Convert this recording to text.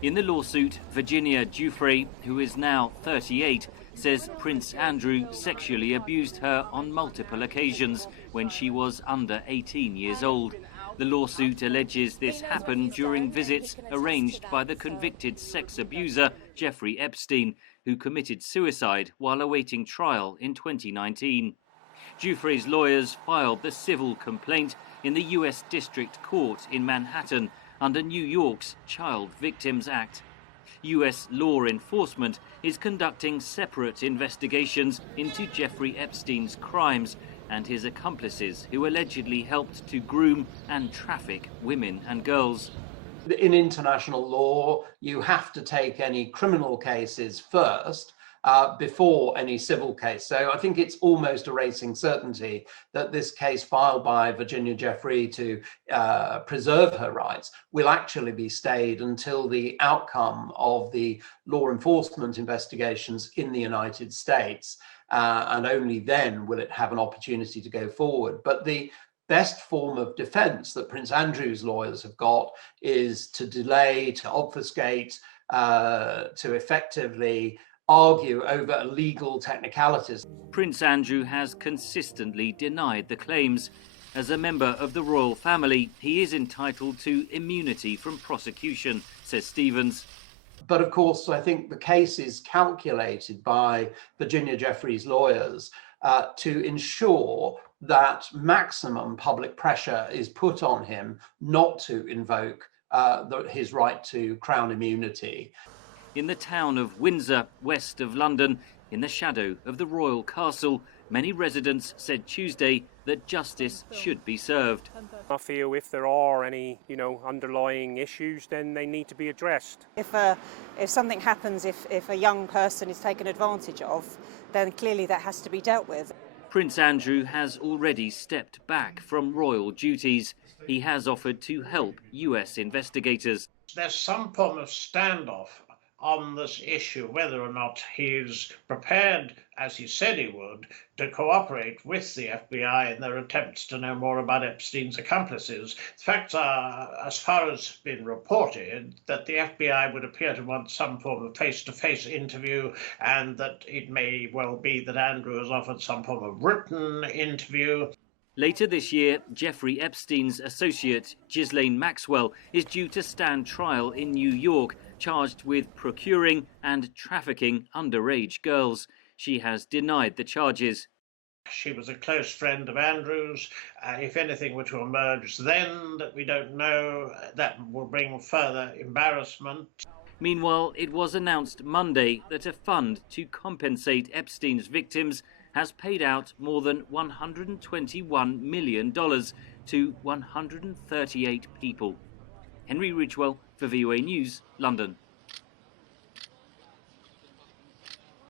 In the lawsuit, Virginia Giuffre, who is now 38, says Prince Andrew sexually abused her on multiple occasions when she was under 18 years old. The lawsuit alleges this happened during visits arranged by the convicted sex abuser Jeffrey Epstein, who committed suicide while awaiting trial in 2019. Giuffre's lawyers filed the civil complaint in the US District Court in Manhattan under New York's Child Victims Act. US law enforcement is conducting separate investigations into Jeffrey Epstein's crimes and his accomplices who allegedly helped to groom and traffic women and girls. In international law, you have to take any criminal cases first before any civil case. So I think it's almost a racing certainty that this case filed by Virginia Giuffre to preserve her rights will actually be stayed until the outcome of the law enforcement investigations in the United States. And only then will it have an opportunity to go forward. But the best form of defense that Prince Andrew's lawyers have got is to delay, to obfuscate, to effectively argue over legal technicalities. Prince Andrew has consistently denied the claims. As a member of the royal family, he is entitled to immunity from prosecution, says Stevens. But of course, I think the case is calculated by Virginia Giuffre's lawyers to ensure that maximum public pressure is put on him not to invoke his right to crown immunity. In the town of Windsor, west of London, in the shadow of the royal castle, many residents said Tuesday that justice should be served. I feel if there are any, underlying issues, then they need to be addressed. If something happens, if a young person is taken advantage of, then clearly that has to be dealt with. Prince Andrew has already stepped back from royal duties. He has offered to help US investigators. There's some form of standoff on this issue, whether or not he's prepared, as he said he would, to cooperate with the FBI in their attempts to know more about Epstein's accomplices. The facts are, as far as been reported, that the FBI would appear to want some form of face-to-face interview, and that it may well be that Andrew has offered some form of written interview. Later this year, Jeffrey Epstein's associate, Ghislaine Maxwell, is due to stand trial in New York, charged with procuring and trafficking underage girls. She has denied the charges. She was a close friend of Andrew's. If anything were to emerge then that we don't know, that will bring further embarrassment. Meanwhile, it was announced Monday that a fund to compensate Epstein's victims has paid out more than $121 million to 138 people. Henry Ridgwell for VOA News, London.